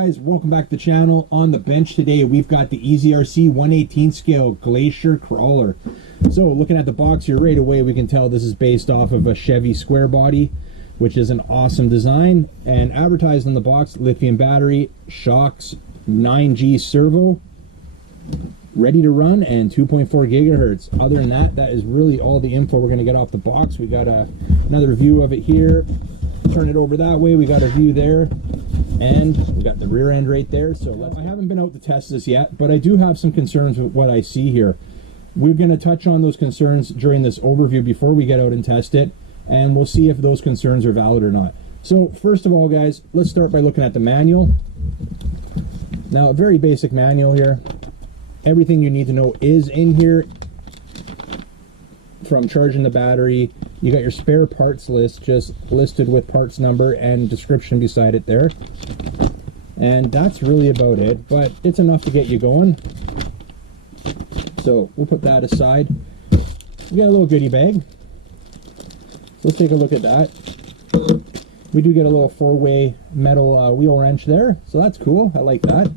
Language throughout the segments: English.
guys, welcome back to the channel. On the bench today we've got the EazyRC 1/18 scale Glacier crawler. So looking at the box here right away, we can tell this is based off of a Chevy square body, which is an awesome design. And advertised on the box, lithium battery, shocks, 9G servo, ready to run, and 2.4 gigahertz. Other than that, that is really all the info we're going to get off the box. We got another view of it here. Turn it over that way, we got a view there, and we got the rear end right there. So I haven't been out to test this yet, but I do have some concerns with what I see here. We're going to touch on those concerns during this overview before we get out and test it, and we'll see if those concerns are valid or not. So first of all, guys, let's start by looking at the manual. Now, a very basic manual here. Everything you need to know is in here, from charging the battery. You got your spare parts list just listed with parts number and description beside it there. And that's really about it, but it's enough to get you going. So we'll put that aside. We got a little goodie bag. Let's take a look at that. We do get a little 4-way metal wheel wrench there, so that's cool. I like that.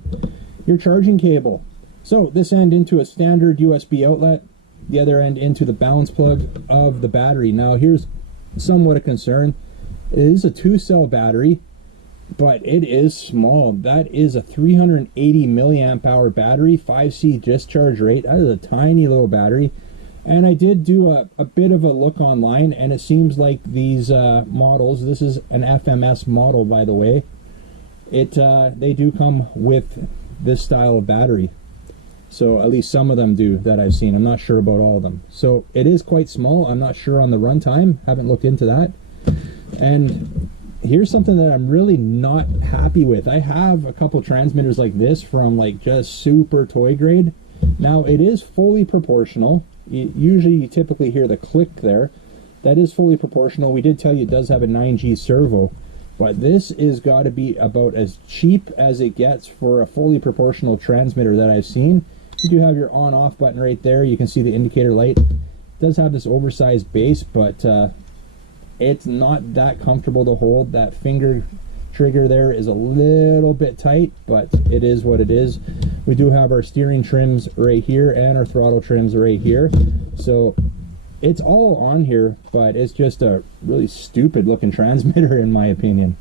Your charging cable. So this end into a standard USB outlet, the other end into the balance plug of the battery. Now here's somewhat a concern. It is a 2-cell battery, but it is small. That is a 380 milliamp hour battery, 5C discharge rate. That is a tiny little battery. And I did do a bit of a look online, and it seems like these models, this is an FMS model, by the way, they do come with this style of battery. So at least some of them do that I've seen. I'm not sure about all of them. So it is quite small. I'm not sure on the runtime. Haven't looked into that. And here's something that I'm really not happy with. I have a couple transmitters like this from like just super toy grade. Now it is fully proportional. Usually you typically hear the click there. That is fully proportional. We did tell you it does have a 9G servo. But this is got to be about as cheap as it gets for a fully proportional transmitter that I've seen. You do have your on-off button right there. You can see the indicator light. It does have this oversized base, but it's not that comfortable to hold. That finger trigger there is a little bit tight, but it is what it is. We do have our steering trims right here and our throttle trims right here. So it's all on here, but it's just a really stupid looking transmitter in my opinion.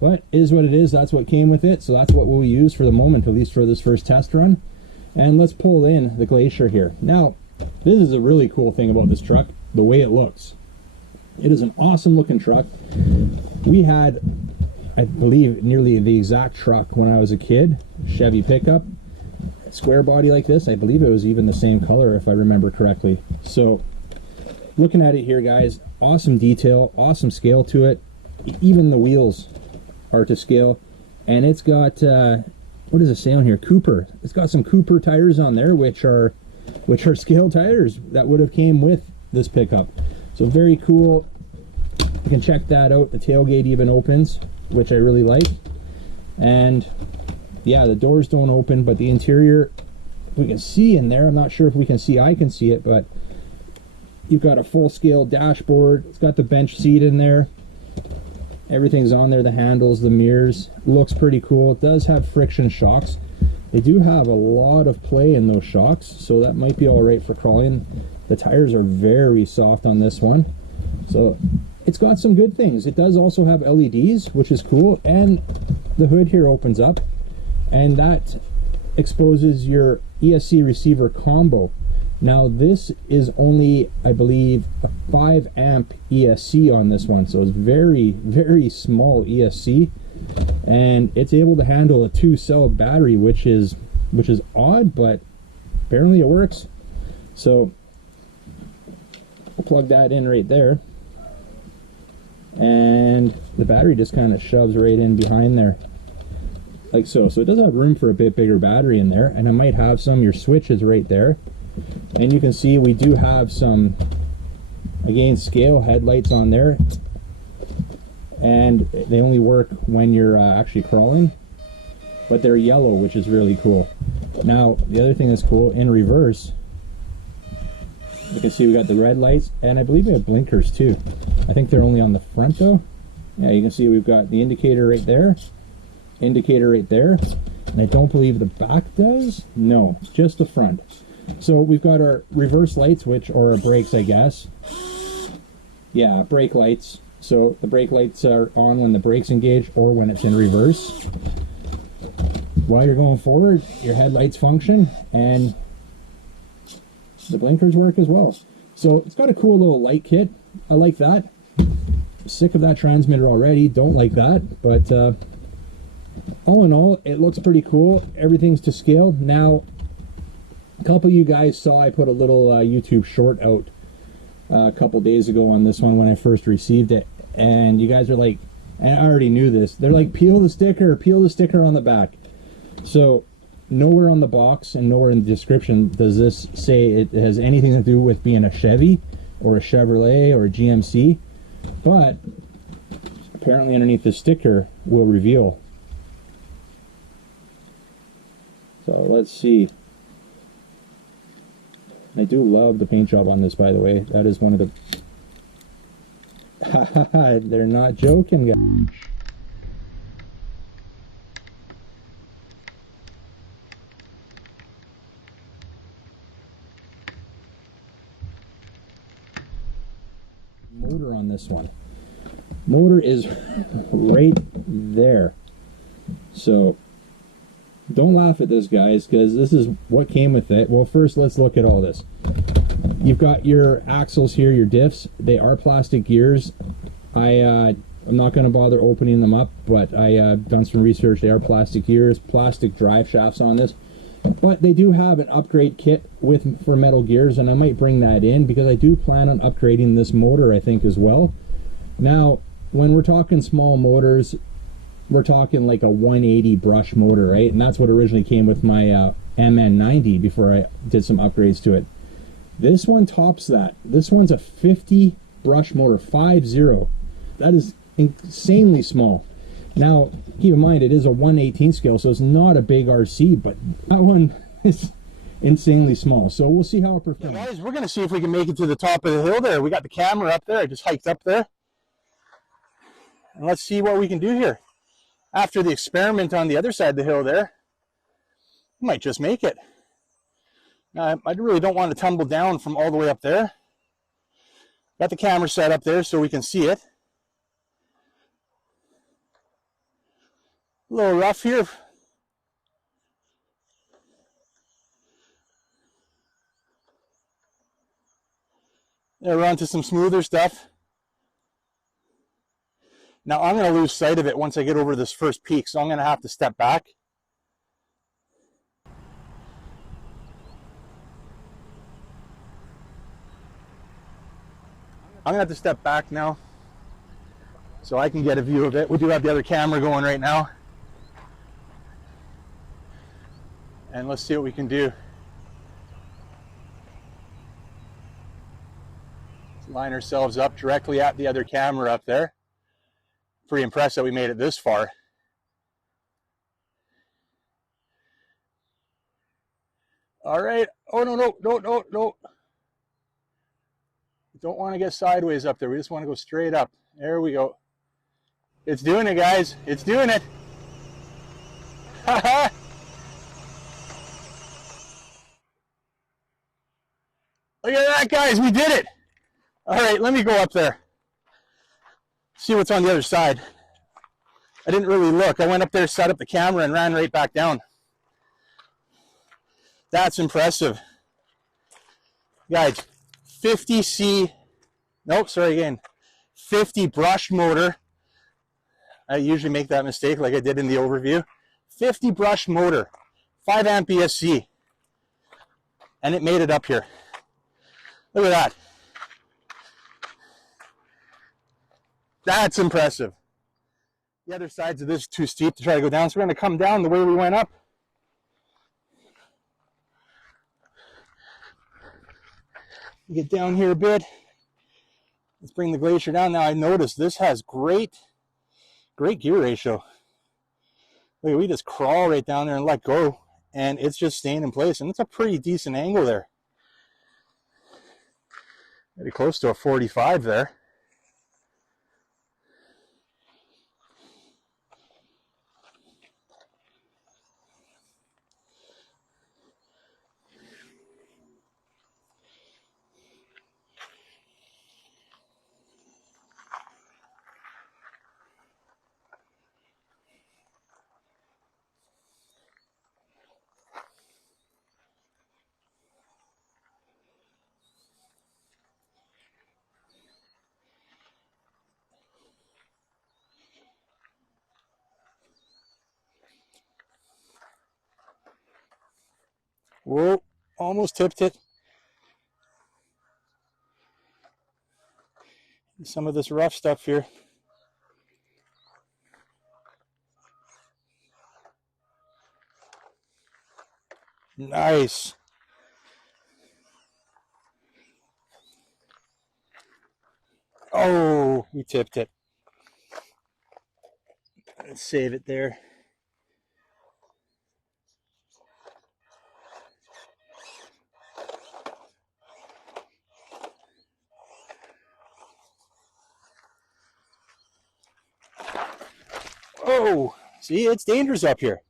But it is what it is. That's what came with it. So that's what we'll use for the moment, at least for this first test run. And let's pull in the Glacier here. Now, this is a really cool thing about this truck, the way it looks. It is an awesome looking truck. We had, I believe, nearly the exact truck when I was a kid, Chevy pickup, square body like this. I believe it was even the same color if I remember correctly. So looking at it here, guys, awesome detail, awesome scale to it. Even the wheels are to scale. And it's got, what does it say on here? Cooper. It's got some Cooper tires on there, which are scale tires that would have came with this pickup. So very cool. You can check that out. The tailgate even opens, which I really like. And yeah, the doors don't open, but the interior, we can see in there. I'm not sure if we can see. I can see it, but you've got a full scale dashboard. It's got the bench seat in there. Everything's on there, the handles, the mirrors. Looks pretty cool. It does have friction shocks. They do have a lot of play in those shocks, so that might be all right for crawling. The tires are very soft on this one. So it's got some good things. It does also have LEDs, which is cool. And the hood here opens up, and that exposes your ESC receiver combo. Now this is only, I believe, a 5 amp ESC on this one, so it's very, very small ESC, and it's able to handle a 2-cell battery, which is odd, but apparently it works. So we'll plug that in right there, and the battery just kind of shoves right in behind there, like so. So it does have room for a bit bigger battery in there, and it might have some of your switches right there. And you can see we do have some, again, scale headlights on there, and they only work when you're actually crawling, but they're yellow, which is really cool. Now the other thing that's cool, in reverse, you can see we got the red lights, and I believe we have blinkers too. I think they're only on the front though. Yeah, you can see we've got the indicator right there, indicator right there. And I don't believe the back does. No, just the front. So we've got our reverse lights, which are our brakes, I guess. Yeah, brake lights. So the brake lights are on when the brakes engage or when it's in reverse. While you're going forward, your headlights function and the blinkers work as well. So it's got a cool little light kit. I like that. Sick of that transmitter already. Don't like that. But all in all, it looks pretty cool. Everything's to scale. Now, a couple of you guys saw I put a little YouTube short out a couple days ago on this one when I first received it. And you guys are like, and I already knew this, they're like, peel the sticker on the back. So nowhere on the box and nowhere in the description does this say it has anything to do with being a Chevy or a Chevrolet or a GMC, but apparently underneath the sticker will reveal. So let's see. I do love the paint job on this, by the way. That is one of the... They're not joking, guys. Motor on this one. Motor is right there. So don't laugh at this, guys, because this is what came with it. Well, first let's look at all this. You've got your axles here, your diffs. They are plastic gears. I'm not going to bother opening them up, but I've done some research. They are plastic gears, plastic drive shafts on this. But they do have an upgrade kit for metal gears, and I might bring that in because I do plan on upgrading this motor, I think, as well. Now, when we're talking small motors, we're talking like a 180 brush motor, right? And that's what originally came with my MN90 before I did some upgrades to it. This one tops that. This one's a 50 brush motor, 50. That is insanely small. Now, keep in mind, it is a 1/18 scale, so it's not a big RC, but that one is insanely small. So we'll see how it performs. Yeah, guys, we're going to see if we can make it to the top of the hill there. We got the camera up there. I just hiked up there. And let's see what we can do here. After the experiment on the other side of the hill there, we might just make it. Now, I really don't want to tumble down from all the way up there. Got the camera set up there so we can see it. A little rough here. There, we're on to some smoother stuff. Now I'm going to lose sight of it once I get over this first peak, so I'm going to have to step back. I'm going to have to step back now so I can get a view of it. We do have the other camera going right now. And let's see what we can do. Let's line ourselves up directly at the other camera up there. Pretty impressed that we made it this far. All right. Oh, no. We don't want to get sideways up there. We just want to go straight up. There we go. It's doing it, guys. It's doing it. Ha Look at that, guys. We did it. All right, let me go up there. See what's on the other side. I didn't really look. I went up there, set up the camera, and ran right back down. That's impressive. Guys, 50 brush motor. I usually make that mistake like I did in the overview. 50 brush motor, 5 amp ESC. And it made it up here. Look at that. That's impressive. The other sides of this is too steep to try to go down, so we're going to come down the way we went up. Get down here a bit. Let's bring the Glacier down. Now I noticed this has great gear ratio. Look, we just crawl right down there and let go, and it's just staying in place, and it's a pretty decent angle there. Maybe close to a 45 there. Whoa, almost tipped it. Some of this rough stuff here. Nice. Oh, we tipped it. Let's save it there. Oh, see, it's dangerous up here.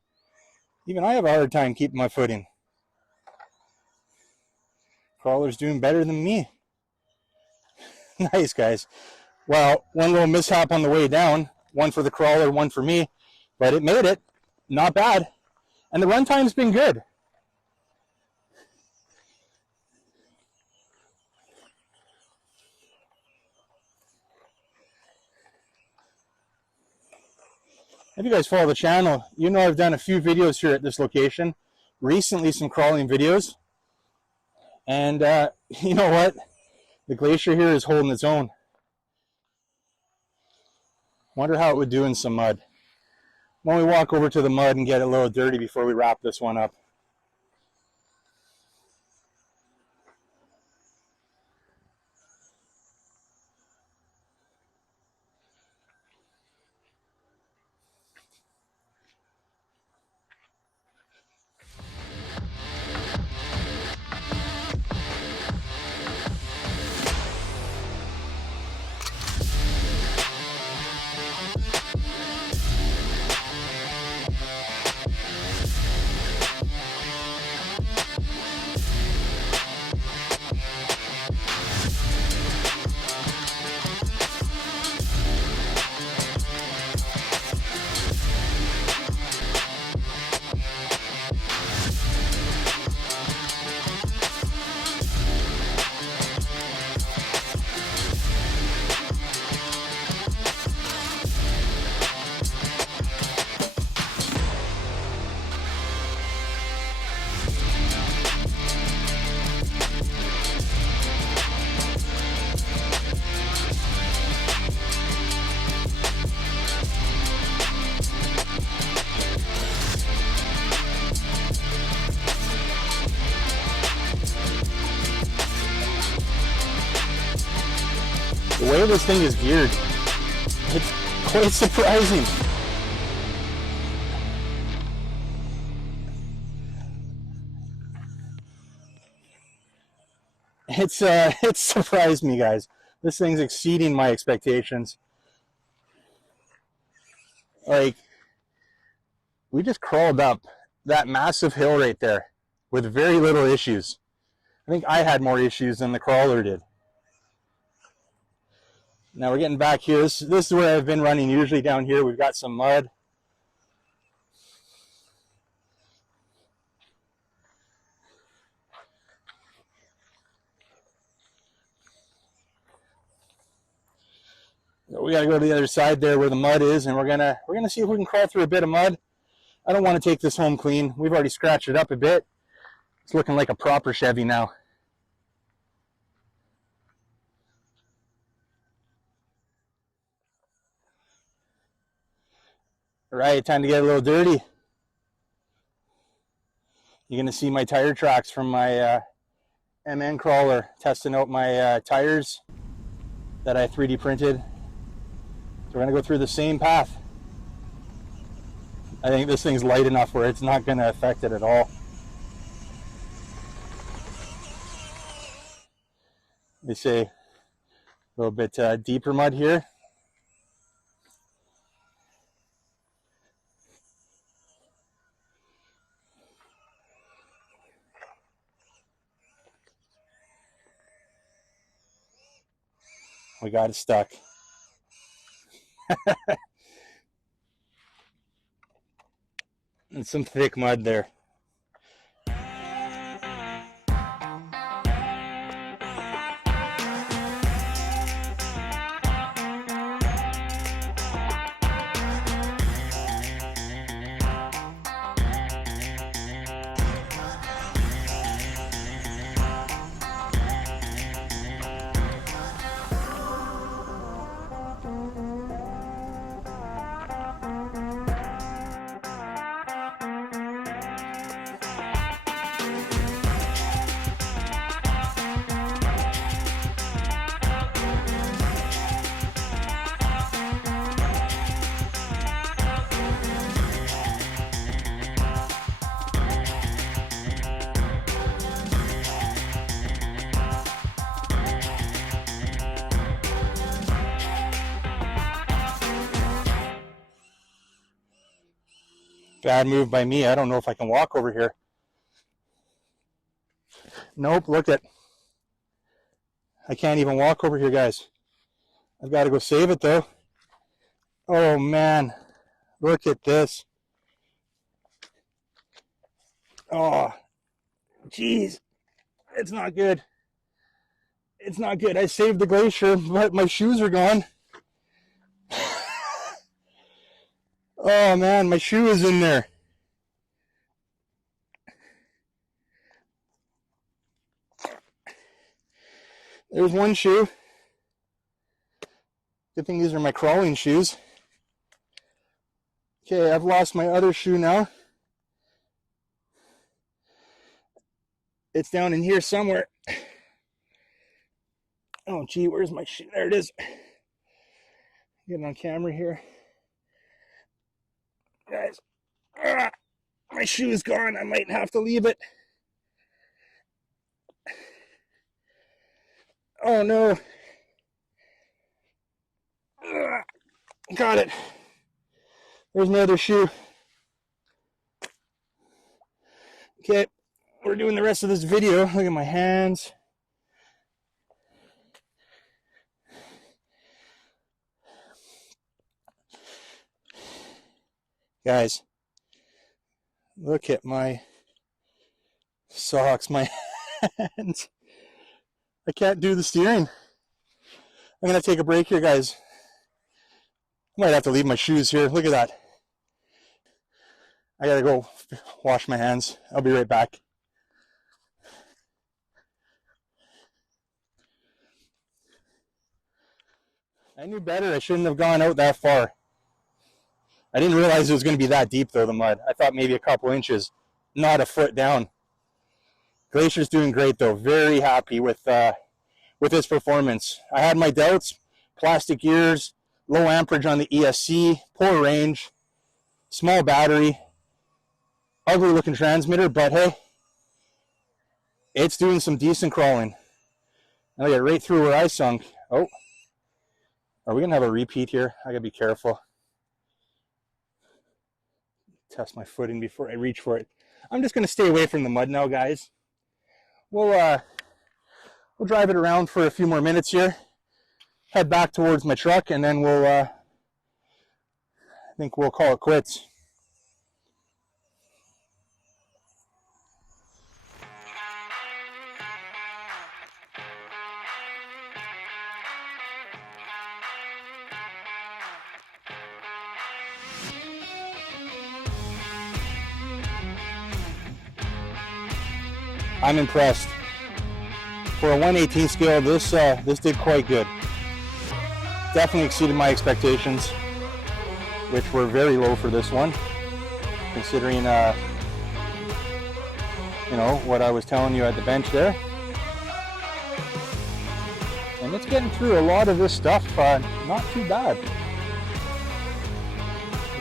Even I have a hard time keeping my footing. Crawler's doing better than me. Nice, guys. Well, one little mishap on the way down. One for the crawler, one for me. But it made it. Not bad. And the run time's been good. If you guys follow the channel, you know I've done a few videos here at this location. Recently, some crawling videos. And you know what? The glacier here is holding its own. Wonder how it would do in some mud. When we walk over to the mud and get a little dirty before we wrap this one up. The way this thing is geared, it's quite surprising. It's surprised me, guys. This thing's exceeding my expectations. Like, we just crawled up that massive hill right there with very little issues. I think I had more issues than the crawler did. Now we're getting back here. This is where I've been running usually down here. We've got some mud. We got to go to the other side there where the mud is, and we're gonna see if we can crawl through a bit of mud. I don't want to take this home clean. We've already scratched it up a bit. It's looking like a proper Chevy now. All right, time to get a little dirty. You're gonna see my tire tracks from my MN crawler, testing out my tires that I 3D printed. So we're gonna go through the same path. I think this thing's light enough where it's not gonna affect it at all. They say a little bit deeper mud here. We got it stuck. And some thick mud there. Bad move by me. I don't know if I can walk over here. Nope, look at. I can't even walk over here, guys. I've got to go save it, though. Oh, man. Look at this. Oh, jeez. It's not good. It's not good. I saved the Glacier, but my shoes are gone. Oh, man, my shoe is in there. There's one shoe. Good thing these are my crawling shoes. Okay, I've lost my other shoe now. It's down in here somewhere. Oh, gee, where's my shoe? There it is. Getting on camera here. Guys, my shoe is gone. I might have to leave it. Oh, no. Got it. There's my other shoe. Okay, we're doing the rest of this video. Look at my hands. Guys, look at my socks, my hands. I can't do the steering. I'm going to take a break here, guys. I might have to leave my shoes here. Look at that. I got to go wash my hands. I'll be right back. I knew better. I shouldn't have gone out that far. I didn't realize it was going to be that deep, though, the mud. I thought maybe a couple inches, not a foot down. Glacier's doing great, though. Very happy with its performance. I had my doubts. Plastic gears, low amperage on the ESC, poor range, small battery, ugly looking transmitter, but hey, it's doing some decent crawling. I'll get right through where I sunk. Oh, are we going to have a repeat here? I got to be careful. Test my footing before I reach for it. I'm just going to stay away from the mud now, guys. We'll drive it around for a few more minutes here, head back towards my truck, and then I think we'll call it quits. I'm impressed. For a 1/18 scale, this did quite good. Definitely exceeded my expectations, which were very low for this one, considering you know, what I was telling you at the bench there. And it's getting through a lot of this stuff, not too bad.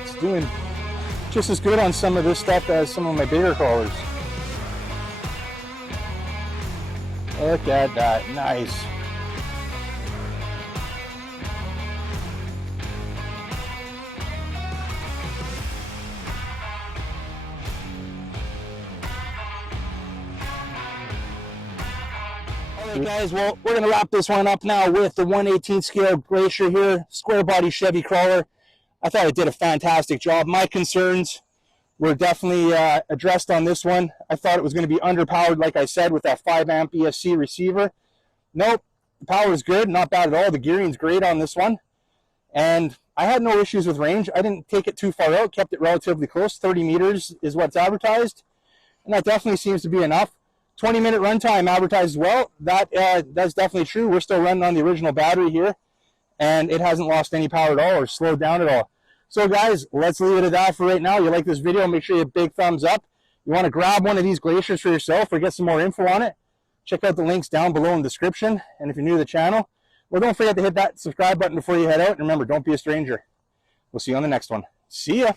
It's doing just as good on some of this stuff as some of my bigger crawlers. Look at that, nice. Alright guys, well, we're going to wrap this one up now with the 1/18 scale Glacier here, square body Chevy crawler. I thought it did a fantastic job. My concerns were definitely addressed on this one. I thought it was going to be underpowered, like I said, with that 5 amp ESC receiver. Nope, the power is good, not bad at all. The gearing's great on this one. And I had no issues with range. I didn't take it too far out, kept it relatively close. 30 meters is what's advertised. And that definitely seems to be enough. 20-minute runtime advertised as well. That's definitely true. We're still running on the original battery here. And it hasn't lost any power at all or slowed down at all. So guys, let's leave it at that for right now. You like this video, make sure you hit big thumbs up. You want to grab one of these Glaciers for yourself or get some more info on it, check out the links down below in the description. And if you're new to the channel, well, don't forget to hit that subscribe button before you head out. And remember, don't be a stranger. We'll see you on the next one. See ya.